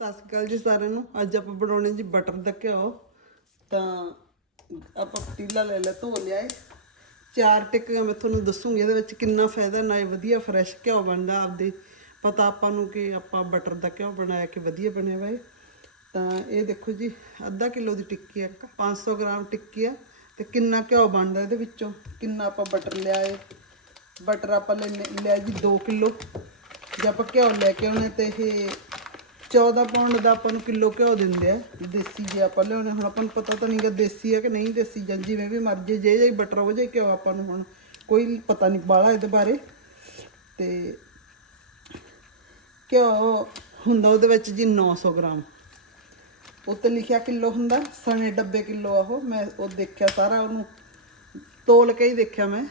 ਸਤਿ ਸ਼੍ਰੀ ਅਕਾਲ ਜੀ ਸਾਰਿਆਂ ਨੂੰ। ਅੱਜ ਆਪਾਂ ਬਣਾਉਣੇ ਜੀ ਬਟਰ ਦਾ ਘਿਓ ਤਾਂ ਆਪਾਂ ਪਤੀਲਾ ਲੈ ਲਿਆ, ਧੋ ਲਿਆ ਏ। ਚਾਰ ਟਿੱਕੀਆਂ ਮੈਂ ਤੁਹਾਨੂੰ ਦੱਸੂਗੀ ਇਹਦੇ ਵਿੱਚ ਕਿੰਨਾ ਫਾਇਦਾ, ਨਾ ਇਹ ਵਧੀਆ ਫਰੈਸ਼ ਘਿਓ ਬਣਦਾ ਆਪਦੇ। ਪਤਾ ਆਪਾਂ ਨੂੰ ਕਿ ਆਪਾਂ ਬਟਰ ਦਾ ਘਿਓ ਬਣਾਇਆ ਕਿ ਵਧੀਆ ਬਣਿਆ ਵਾ ਏ ਤਾਂ ਇਹ ਦੇਖੋ ਜੀ, ਅੱਧਾ ਕਿਲੋ ਦੀ ਟਿੱਕੀ ਆ ਇੱਕ 500 ਗ੍ਰਾਮ ਟਿੱਕੀ ਆ। ਤੇ ਕਿੰਨਾ ਘਿਓ ਬਣਦਾ ਇਹਦੇ ਵਿੱਚੋਂ? ਕਿੰਨਾ ਆਪਾਂ ਬਟਰ ਲਿਆ ਏ? ਬਟਰ ਆਪਾਂ ਲੈ ਲਿਆ ਜੀ 2 ਕਿਲੋ। ਜੇ ਆਪਾਂ ਘਿਓ ਲੈ ਕੇ ਆਉਣੇ ਤੇ ਇਹ 14 ਪਾਉਂਡ ਦਾ ਆਪਾਂ ਨੂੰ ਕਿਲੋ ਘਿਓ ਦਿੰਦੇ ਆ, ਦੇਸੀ ਜੇ ਆਪਾਂ ਲਿਆਉਣੇ ਹੁਣ ਆਪਾਂ ਨੂੰ ਪਤਾ ਤਾਂ ਨਹੀਂਗਾ ਦੇਸੀ ਹੈ ਕਿ ਨਹੀਂ ਦੇਸੀ ਜਾਂ ਜਿਵੇਂ ਵੀ ਮਰਜ਼ੀ, ਜੇ ਜੇ ਬਟਰ ਹੋ ਜੇ ਘਿਓ ਆਪਾਂ ਨੂੰ ਹੁਣ ਕੋਈ ਪਤਾ ਨਹੀਂ ਬਾਲਾ ਇਹਦੇ ਬਾਰੇ। ਤੇ ਘਿਓ ਹੁੰਦਾ ਉਹਦੇ ਵਿੱਚ ਜੀ 900 ਗ੍ਰਾਮ। ਉੱਤੇ ਲਿਖਿਆ ਕਿਲੋ ਹੁੰਦਾ, ਸਣੇ ਡੱਬੇ ਕਿਲੋ ਆ ਉਹ। ਮੈਂ ਉਹ ਦੇਖਿਆ ਸਾਰਾ ਉਹਨੂੰ, ਤੋਲ ਕੇ ਹੀ ਦੇਖਿਆ ਮੈਂ,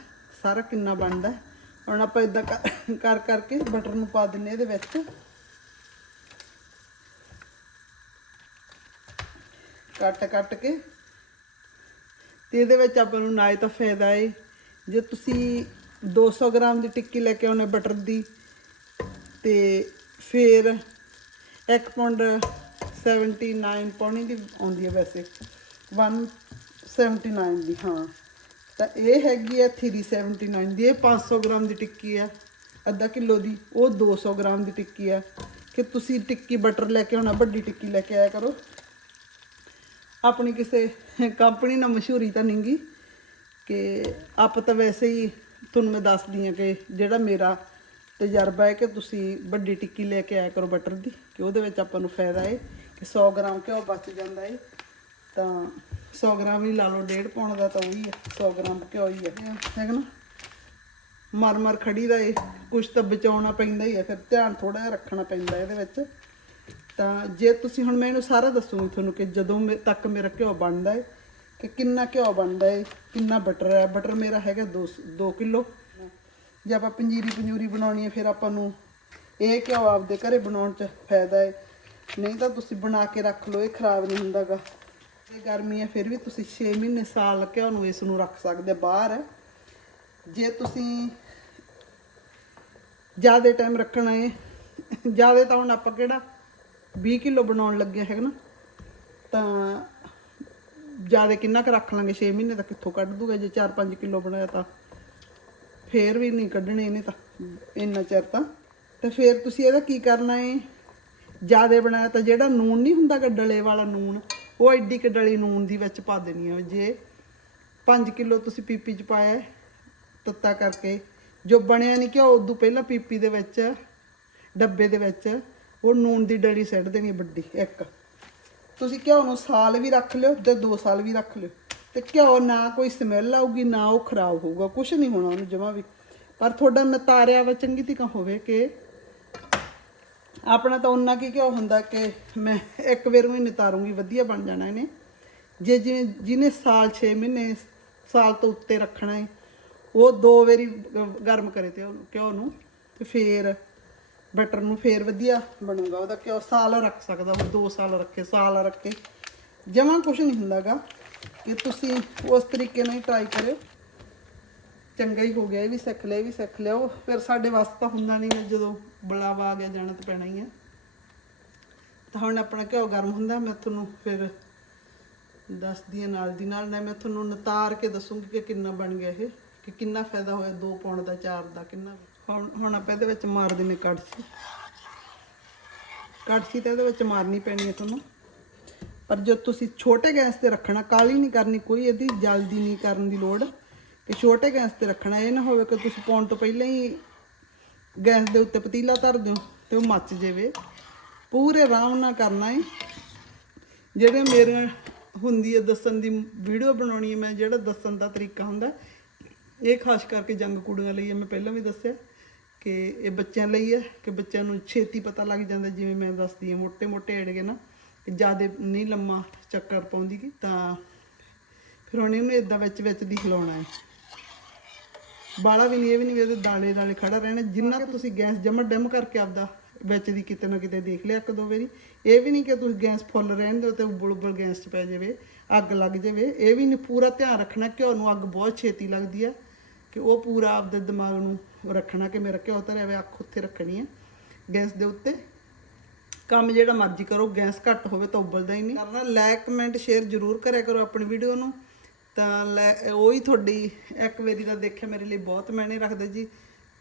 ਸਾਰਾ ਕਿੰਨਾ ਬਣਦਾ। ਹੁਣ ਆਪਾਂ ਇਦਾਂ ਕਰ, ਕਰਕੇ ਬਟਰ ਨੂੰ ਪਾ ਦਿੰਨੇ ਇਹਦੇ ਵਿੱਚ। ਕੱਟ ਕੱਟ ਕੇ ਤੇ ਇਹਦੇ ਵਿੱਚ ਆਪਾਂ ਨੂੰ ਨਾ ਹੀ ਤਾਂ ਫਾਇਦਾ ਏ। ਜੇ ਤੁਸੀਂ 200 ਗ੍ਰਾਮ ਦੀ ਟਿੱਕੀ ਲੈ ਕੇ ਆਉਣਾ ਬਟਰ ਦੀ, ਤੇ ਫਿਰ 1 ਪਾਉਂਡ 79 ਪੌਣੀ ਦੀ ਆਉਂਦੀ ਹੈ ਵੈਸੇ। 179 ਦੀ, ਹਾਂ। ਤਾਂ ਇਹ ਹੈਗੀ ਹੈ 379 ਦੀ। ਇਹ 500 ਗ੍ਰਾਮ ਦੀ ਟਿੱਕੀ ਹੈ, ਅੱਧਾ ਕਿਲੋ ਦੀ। ਉਹ 200 ਗ੍ਰਾਮ ਦੀ ਟਿੱਕੀ ਹੈ। ਕਿ ਤੁਸੀਂ ਟਿੱਕੀ ਬਟਰ ਲੈ ਕੇ ਆਉਣਾ, ਵੱਡੀ ਟਿੱਕੀ ਲੈ ਕੇ ਆਇਆ ਕਰੋ। ਆਪਣੀ ਕਿਸੇ ਕੰਪਨੀ ਨਾਲ ਮਸ਼ਹੂਰੀ ਤਾਂ ਨਹੀਂਗੀ ਕਿ ਆਪ ਤਾਂ ਵੈਸੇ ਹੀ ਤੁਹਾਨੂੰ ਮੈਂ ਦੱਸਦੀ ਹਾਂ ਕਿ ਜਿਹੜਾ ਮੇਰਾ ਤਜਰਬਾ ਹੈ ਕਿ ਤੁਸੀਂ ਵੱਡੀ ਟਿੱਕੀ ਲੈ ਕੇ ਆਇਆ ਕਰੋ ਬਟਰ ਦੀ, ਕਿ ਉਹਦੇ ਵਿੱਚ ਆਪਾਂ ਨੂੰ ਫਾਇਦਾ ਹੈ ਕਿ 100 ਗ੍ਰਾਮ ਘਿਓ ਬਚ ਜਾਂਦਾ ਹੈ ਤਾਂ 100 ਗ੍ਰਾਮ ਹੀ ਲਾ ਲਓ, ਡੇਢ ਪਾਉਣ ਦਾ ਤਾਂ ਉਹੀ ਹੈ 100 ਗ੍ਰਾਮ ਘਿਓ ਹੀ ਹੈ। ਹੈਗਾ ਨਾ? ਮਰ ਮਰ ਖੜੀ ਦਾ ਇਹ ਕੁਛ ਤਾਂ ਬਚਾਉਣਾ ਪੈਂਦਾ ਹੀ ਹੈ, ਫਿਰ ਧਿਆਨ ਥੋੜਾ ਜਿਹਾ ਰੱਖਣਾ ਪੈਂਦਾ ਇਹਦੇ ਵਿੱਚ। ਤਾਂ ਜੇ ਤੁਸੀਂ ਹੁਣ ਮੈਂ ਇਹਨੂੰ ਸਾਰਾ ਦੱਸੂਗੀ ਤੁਹਾਨੂੰ ਕਿ ਜਦੋਂ ਮੇ- ਤੱਕ ਮੇਰਾ ਘਿਓ ਬਣਦਾ ਹੈ ਕਿ ਕਿੰਨਾ ਘਿਓ ਬਣਦਾ ਹੈ ਕਿੰਨਾ ਬਟਰ ਹੈ ਬਟਰ ਮੇਰਾ ਹੈਗਾ 2 2 ਕਿਲੋ। ਜੇ ਆਪਾਂ ਪੰਜੀਰੀ ਪੰਜੂਰੀ ਬਣਾਉਣੀ ਹੈ ਫਿਰ ਆਪਾਂ ਨੂੰ ਇਹ ਘਿਓ ਆਪਦੇ ਘਰੇ ਬਣਾਉਣ 'ਚ ਫਾਇਦਾ ਹੈ ਨਹੀਂ ਤਾਂ ਤੁਸੀਂ ਬਣਾ ਕੇ ਰੱਖ ਲਓ, ਇਹ ਖਰਾਬ ਨਹੀਂ ਹੁੰਦਾਗਾ। ਇਹ ਗਰਮੀ ਹੈ ਫਿਰ ਵੀ ਤੁਸੀਂ 6 ਮਹੀਨੇ ਸਾਲ ਘਿਓ ਨੂੰ ਇਸ ਨੂੰ ਰੱਖ ਸਕਦੇ ਬਾਹਰ। ਜੇ ਤੁਸੀਂ ਜ਼ਿਆਦਾ ਟਾਈਮ ਰੱਖਣਾ ਹੈ ਜ਼ਿਆਦਾ ਤਾਂ ਹੁਣ ਆਪਾਂ ਕਿਹੜਾ 20 ਕਿਲੋ ਬਣਾਉਣ ਲੱਗਿਆ ਹੈਗਾ ਨਾ, ਤਾਂ ਜ਼ਿਆਦਾ ਕਿੰਨਾ ਕੁ ਰੱਖ ਲਾਂਗੇ 6 ਮਹੀਨੇ ਤਾਂ ਕਿੱਥੋਂ ਕੱਢ ਦੂਗਾ, ਜੇ 4-5 ਕਿਲੋ ਬਣਾਇਆ ਤਾਂ। ਫੇਰ ਵੀ ਨਹੀਂ ਕੱਢਣੇ ਇਹਨੇ ਤਾਂ, ਇੰਨਾ ਚਿਰ ਤਾਂ। ਤੇ ਫੇਰ ਤੁਸੀਂ ਇਹਦਾ ਕੀ ਕਰਨਾ ਏ? ਜ਼ਿਆਦਾ ਬਣਾਇਆ ਤਾਂ ਜਿਹੜਾ ਨੂਨ ਨਹੀਂ ਹੁੰਦਾ ਗਾ ਡਲੇ ਵਾਲਾ ਨੂਨ, ਉਹ ਐਡੀ ਕੁ ਡਲੀ ਨੂਨ ਦੀ ਵਿੱਚ ਪਾ ਦੇਣੀ ਹੈ ਜੇ 5 ਕਿਲੋ ਤੁਸੀਂ ਪੀਪੀ ਚ ਪਾਇਆ, ਤੱਤਾ ਕਰਕੇ, ਜੋ ਬਣਿਆ ਨਹੀਂ ਕਿ ਉਦੋਂ ਪਹਿਲਾਂ ਪੀਪੀ ਦੇ ਵਿੱਚ, ਡੱਬੇ ਦੇ ਵਿੱਚ ਉਹ ਨੂਨ ਦੀ ਡਲੀ ਸੱਟ ਦੇਣੀ ਵੱਡੀ, ਇੱਕ। ਤੁਸੀਂ ਘਿਓ ਨੂੰ ਸਾਲ ਵੀ ਰੱਖ ਲਿਓ ਤੇ 2 ਸਾਲ ਵੀ ਰੱਖ ਲਿਓ। ਤੇ ਘਿਓ ਨਾ ਕੋਈ ਸਮੈਲ ਆਊਗੀ, ਨਾ ਉਹ ਖਰਾਬ ਹੋਊਗਾ ਕੁਝ ਨਹੀਂ ਹੋਣਾ ਉਹਨੂੰ ਜਮਾ ਵੀ। ਪਰ ਤੁਹਾਡਾ ਨਤਾਰਿਆ ਵਾ, ਚੰਗੀ ਤਰ੍ਹਾਂ ਹੋਵੇ ਕਿ ਆਪਣਾ ਤਾਂ ਉਹਨਾਂ ਕੀ ਘਿਓ ਹੁੰਦਾ ਕਿ ਮੈਂ ਇੱਕ ਵਾਰ ਹੀ ਨਿਤਾਰੂੰਗੀ, ਵਧੀਆ ਬਣ ਜਾਣਾ ਇਹਨੇ। ਜੇ ਜਿਵੇਂ ਜਿਹਨੇ ਸਾਲ 6 ਮਹੀਨੇ ਸਾਲ ਤੋਂ ਉੱਤੇ ਰੱਖਣਾ ਹੈ ਉਹ ਦੋ ਵਾਰੀ ਗਰਮ ਕਰੇ ਤੇ ਉਹਨੂੰ, ਘਿਓ ਨੂੰ, ਤੇ ਫੇਰ ਬਟਰ ਨੂੰ ਫੇਰ ਵਧੀਆ ਬਣੂਗਾ ਉਹਦਾ ਘਿਓ ਸਾਲ ਰੱਖ ਸਕਦਾ, ਉਹ 2 ਸਾਲ ਰੱਖੇ ਸਾਲ ਰੱਖੇ। ਜਮਾਂ ਕੁਝ ਨਹੀਂ ਹੁੰਦਾਗਾ ਕਿ ਤੁਸੀਂ ਉਸ ਤਰੀਕੇ ਨਾਲ ਟਰਾਈ ਕਰਿਓ। ਚੰਗਾ ਹੀ ਹੋ ਗਿਆ, ਇਹ ਵੀ ਸਿੱਖ ਲਿਆ, ਇਹ ਵੀ ਸਿੱਖ ਲਿਆ। ਉਹ ਫਿਰ ਸਾਡੇ ਵਾਸਤੇ ਤਾਂ ਹੁੰਦਾ ਨਹੀਂ ਜਦੋਂ ਬੁਲਾਵਾ ਆ ਗਿਆ ਜਾਣਾ ਤਾਂ ਪੈਣਾ ਹੀ ਹੈ। ਤਾਂ ਹੁਣ ਆਪਣਾ ਘਿਓ ਗਰਮ ਹੁੰਦਾ, ਮੈਂ ਤੁਹਾਨੂੰ ਫਿਰ ਦੱਸਦੀ ਹਾਂ ਨਾਲ ਦੀ ਨਾਲ। ਮੈਂ ਤੁਹਾਨੂੰ ਨਤਾਰ ਕੇ ਦੱਸੂਗੀ ਕਿ ਕਿੰਨਾ ਬਣ ਗਿਆ ਇਹ, ਕਿ ਕਿੰਨਾ ਫਾਇਦਾ ਹੋਇਆ 2 ਪੌਂਡ ਦਾ, ਚਾਰ ਦਾ, ਕਿੰਨਾ ਹੁਣ ਹੁਣ ਆਪਾਂ ਇਹਦੇ ਵਿੱਚ ਮਾਰ ਦਿੰਨੇ ਕੜਛੀ। ਕੜਛੀ ਤੇ ਇਹਦੇ ਵਿੱਚ ਮਾਰਨੀ ਪੈਣੀ ਹੈ ਤੁਹਾਨੂੰ। ਪਰ ਜੋ ਤੁਸੀਂ ਛੋਟੇ ਗੈਸ ਤੇ ਰੱਖਣਾ, ਕਾਲੀ ਨਹੀਂ ਕਰਨੀ ਕੋਈ, ਇਹਦੀ ਜਲਦੀ ਨਹੀਂ ਕਰਨ ਦੀ ਲੋੜ। ਕਿ ਛੋਟੇ ਗੈਸ ਤੇ ਰੱਖਣਾ, ਇਹ ਨਾ ਹੋਵੇ ਕਿ ਤੁਸੀਂ ਪਾਉਣ ਤੋਂ ਪਹਿਲਾਂ ਹੀ ਗੈਸ ਦੇ ਉੱਤੇ ਪਤੀਲਾ ਧਰ ਦਿਓ ਤੇ ਉਹ ਮੱਚ ਜਾਵੇ। ਪੂਰੇ ਆਰਾਮ ਨਾਲ ਕਰਨਾ ਹੈ। ਜਿਹੜੇ ਮੇਰੇ ਹੁੰਦੀ ਹੈ ਦੱਸਣ ਦੀ ਵੀਡੀਓ ਬਣਾਉਣੀ ਹੈ, ਮੈਂ ਜਿਹੜਾ ਦੱਸਣ ਦਾ ਤਰੀਕਾ ਹੁੰਦਾ, ਇਹ ਖਾਸ ਕਰਕੇ ਜੰਗ ਕੁੜੀਆਂ ਲਈ ਹੈ, ਮੈਂ ਪਹਿਲਾਂ ਵੀ ਦੱਸਿਆ। ਕਿ ਇਹ ਬੱਚਿਆਂ ਲਈ ਹੈ ਕਿ ਬੱਚਿਆਂ ਨੂੰ ਛੇਤੀ ਪਤਾ ਲੱਗ ਜਾਂਦਾ ਜਿਵੇਂ ਮੈਂ ਦੱਸਦੀ ਹਾਂ ਮੋਟੇ ਮੋਟੇ ਐੜਗੇ ਨਾ ਕਿ ਜ਼ਿਆਦਾ ਨਹੀਂ ਲੰਮਾ ਚੱਕਰ ਪਾਉਂਦੀ ਕਿ ਤਾਂ ਫਿਰ ਹੁਣ ਇਹਨੂੰ ਇਦਾਂ ਵਿੱਚ ਵਿੱਚ ਦੀ ਹਿਲਾਉਣਾ ਹੈ। ਬਾਲਾ ਵੀ ਨਹੀਂ ਇਹ ਵੀ ਨਹੀਂ ਇਹਦੇ ਦਾਣੇ ਦਾਣੇ ਖੜਾ ਰਹਿਣਾ ਜਿੰਨਾ ਕਿ ਤੁਸੀਂ ਗੈਸ ਜਮ ਡਮ ਕਰਕੇ ਆਪਦਾ ਵਿੱਚ ਦੀ ਕਿਤੇ ਨਾ ਕਿਤੇ ਦੇਖ ਲਿਆ ਇੱਕ ਦੋ ਵਾਰੀ। ਇਹ ਵੀ ਨਹੀਂ ਕਿ ਤੁਸੀਂ ਗੈਸ ਫੁੱਲ ਰਹਿਣ ਦਿਓ ਤੇ ਉਬਲ ਉਬਲ ਗੈਸ 'ਚ ਪੈ ਜਾਵੇ ਅੱਗ ਲੱਗ ਜਾਵੇ। ਇਹ ਵੀ ਨਹੀਂ ਪੂਰਾ ਧਿਆਨ ਰੱਖਣਾ ਕਿ ਉਹਨੂੰ ਅੱਗ ਬਹੁਤ ਛੇਤੀ ਲੱਗਦੀ ਆ ਕਿ ਉਹ ਪੂਰਾ ਆਪਦੇ ਦਿਮਾਗ ਨੂੰ ਰੱਖਣਾ ਕਿ ਮੇਰਾ ਘਿਓ ਧਰਿਆ ਵੇ ਅੱਖ ਉੱਥੇ ਰੱਖਣੀ ਹੈ। ਗੈਸ ਦੇ ਉੱਤੇ। ਕੰਮ ਜਿਹੜਾ ਮਰਜ਼ੀ ਕਰੋ, ਗੈਸ ਘੱਟ ਹੋਵੇ ਤਾਂ ਉਬਲਦਾ ਹੀ ਨਹੀਂ। ਕਰਨਾ, ਲਾਈਕ, ਕਮੈਂਟ, ਸ਼ੇਅਰ ਜ਼ਰੂਰ ਕਰਿਆ ਕਰੋ ਆਪਣੀ ਵੀਡੀਓ ਨੂੰ। ਤਾਂ ਲੈ, ਉਹ ਹੀ ਤੁਹਾਡੀ ਇੱਕ ਵਾਰੀ ਦਾ ਦੇਖਿਆ ਮੇਰੇ ਲਈ ਬਹੁਤ ਮਾਇਨੇ ਰੱਖਦਾ ਜੀ।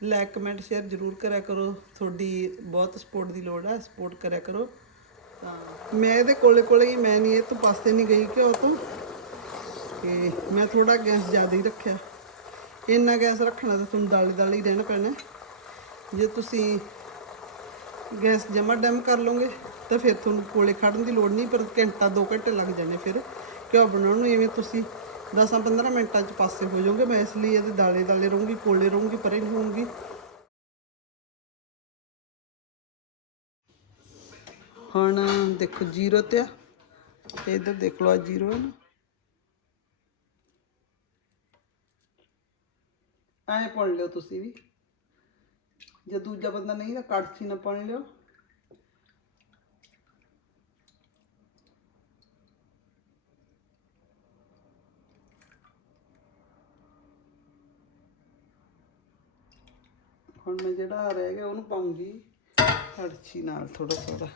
ਲਾਈਕ, ਕਮੈਂਟ, ਸ਼ੇਅਰ ਜ਼ਰੂਰ ਕਰਿਆ ਕਰੋ। ਤੁਹਾਡੀ ਬਹੁਤ ਸਪੋਰਟ ਦੀ ਲੋੜ ਹੈ ਸਪੋਰਟ ਕਰਿਆ ਕਰੋ। ਤਾਂ ਮੈਂ ਇਹਦੇ ਕੋਲੇ ਕੋਲੇ ਹੀ, ਮੈਂ ਨਹੀਂ, ਇਹ ਤੋਂ ਪਾਸੇ ਨਹੀਂ ਗਈ ਘਿਓ ਤੋਂ। ਤੇ ਮੈਂ ਥੋੜਾ ਗੈਸ ਜ਼ਿਆਦਾ ਹੀ ਰੱਖਿਆ। ਇੰਨਾ ਗੈਸ ਰੱਖਣਾ ਤਾਂ ਤੁਹਾਨੂੰ ਦਾਲੀ ਦਾਲੀ ਹੀ ਰਹਿਣਾ ਪੈਣਾ। ਜੇ ਤੁਸੀਂ ਗੈਸ ਜਮਾ ਡੈਮ ਕਰ ਲਓਗੇ, ਤਾਂ ਫਿਰ ਤੁਹਾਨੂੰ ਕੋਲੇ ਖੜਨ ਦੀ ਲੋੜ ਨਹੀਂ, ਪਰ ਘੰਟਾ 2 ਘੰਟੇ ਲੱਗ ਜਾਣੇ ਫਿਰ। ਘਿਓ ਬਣਾਉਣ ਨੂੰ ਇਵੇਂ ਤੁਸੀਂ 10-15 ਮਿੰਟਾਂ 'ਚ ਪਾਸੇ ਹੋ ਜਾਓਗੇ। ਮੈਂ ਇਸ ਲਈ ਇਹਦੇ ਦਾਲੇ ਦਾਲੇ ਰਹੂੰਗੀ, ਕੋਲੇ ਰਹੂੰਗੀ, ਪਰੇ ਨਹੀਂ ਹੋਊਂਗੀ। ਹੁਣ ਦੇਖੋ ਜ਼ੀਰੋ ਤੇ ਆ। ਤੇ ਇਧਰ ਦੇਖ ਲਓ ਆ ਜ਼ੀਰੋ ਹੈ ਨਾ। ਐਂ ਪੜ ਲਿਓ ਤੁਸੀਂ ਵੀ। ਜੇ ਦੂਜਾ ਬੰਦਾ ਨਹੀਂ ਤਾਂ ਕੜਛੀ ਨਾਲ ਪੜ ਲਿਓ। ਹੁਣ ਮੈਂ ਜਿਹੜਾ ਰਹਿ ਗਿਆ ਉਹਨੂੰ ਪਾਉਂਗੀ ਕੜਛੀ ਨਾਲ ਥੋੜਾ ਥੋੜਾ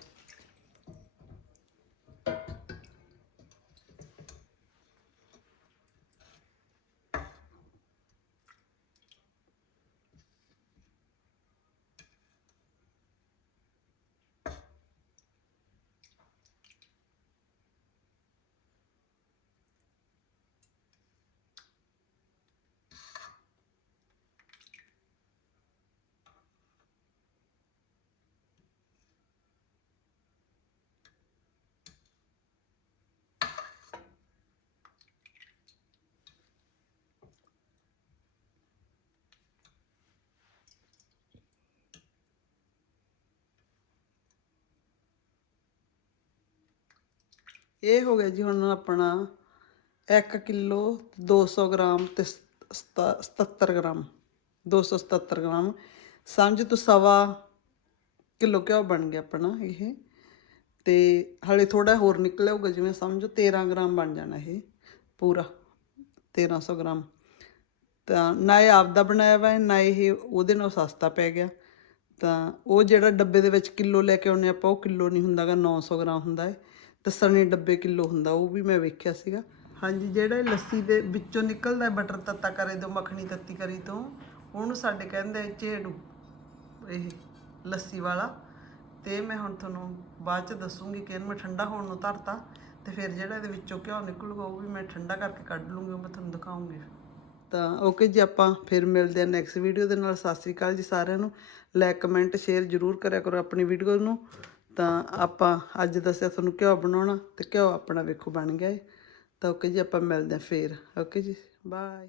ਇਹ ਹੋ ਗਿਆ ਜੀ ਹੁਣ ਆਪਣਾ 1 ਕਿਲੋ 200 ਗ੍ਰਾਮ ਤੇ 77 ਗ੍ਰਾਮ 277 ਗ੍ਰਾਮ। ਸਮਝ ਤੋਂ ਸਵਾ ਕਿਲੋ ਘਿਓ ਬਣ ਗਿਆ ਆਪਣਾ ਇਹ। ਤੇ ਹਲੇ ਥੋੜਾ ਹੋਰ ਨਿਕਲਿਆ ਹੋਊਗਾ ਜਿਵੇਂ ਸਮਝੋ 13 ਗ੍ਰਾਮ ਬਣ ਜਾਣਾ ਇਹ ਪੂਰਾ 1300 ਗ੍ਰਾਮ। ਤਾਂ ਨਾ ਇਹ ਆਪਦਾ ਬਣਾਇਆ ਵਾ, ਨਾ ਇਹ ਉਹਦੇ ਨਾਲ ਸਸਤਾ ਪੈ ਗਿਆ। ਤਾਂ ਉਹ ਜਿਹੜਾ ਡੱਬੇ ਦੇ ਵਿੱਚ ਕਿਲੋ ਲੈ ਕੇ ਆਉਨੇ ਆਪਾਂ, ਉਹ ਕਿਲੋ ਨਹੀਂ ਹੁੰਦਾਗਾ 900 ਗ੍ਰਾਮ ਹੁੰਦਾ ਹੈ ਤੇ ਸਣੇ ਡੱਬੇ ਕਿਲੋ ਹੁੰਦਾ ਉਹ ਵੀ ਮੈਂ ਵੇਖਿਆ ਸੀਗਾ। ਹਾਂਜੀ ਜਿਹੜਾ ਇਹ ਲੱਸੀ ਦੇ ਵਿੱਚੋਂ ਨਿਕਲਦਾ ਬਟਰ ਤੱਤਾ ਕਰੇ ਤੋਂ ਮੱਖਣੀ ਤੱਤੀ ਕਰੀ ਤੋਂ ਉਹਨੂੰ ਸਾਡੇ ਕਹਿੰਦੇ ਝੇੜੂ ਇਹ ਲੱਸੀ ਵਾਲਾ। ਤੇ ਮੈਂ ਹੁਣ ਤੁਹਾਨੂੰ ਬਾਅਦ ਚ ਦੱਸੂਗੀ ਕਿ ਇਹਨੂੰ ਮੈਂ ਠੰਡਾ ਹੋਣ ਨੂੰ ਧਰਤਾ ਤੇ ਫਿਰ ਜਿਹੜਾ ਇਹਦੇ ਵਿੱਚੋਂ ਘਿਓ ਨਿਕਲੂਗਾ ਉਹ ਵੀ ਮੈਂ ਠੰਡਾ ਕਰਕੇ ਕੱਢ ਲੂੰਗੀ ਉਹ ਮੈਂ ਤੁਹਾਨੂੰ ਦਿਖਾਉਂਗੀ। ਤਾਂ ਓਕੇ ਜੀ ਆਪਾਂ ਫਿਰ ਮਿਲਦੇ ਹਾਂ ਨੈਕਸਟ ਵੀਡੀਓ ਦੇ ਨਾਲ। ਸਤਿ ਸ੍ਰੀ ਅਕਾਲ ਜੀ ਸਾਰਿਆਂ ਨੂੰ। ਲਾਈਕ ਕਮੈਂਟ ਸ਼ੇਅਰ ਜ਼ਰੂਰ ਕਰਿਆ ਕਰੋ ਆਪਣੀ ਵੀਡੀਓ ਨੂੰ। ਤਾਂ ਆਪਾਂ ਅੱਜ ਦੱਸਿਆ ਤੁਹਾਨੂੰ ਘਿਓ ਬਣਾਉਣਾ ਤੇ ਘਿਓ ਆਪਣਾ ਵੇਖੋ ਬਣ ਗਿਆ ਹੈ ਤਾਂ ਓਕੇ ਜੀ, ਆਪਾਂ ਮਿਲਦੇ ਹਾਂ ਫੇਰ। ਓਕੇ ਜੀ, ਬਾਏ।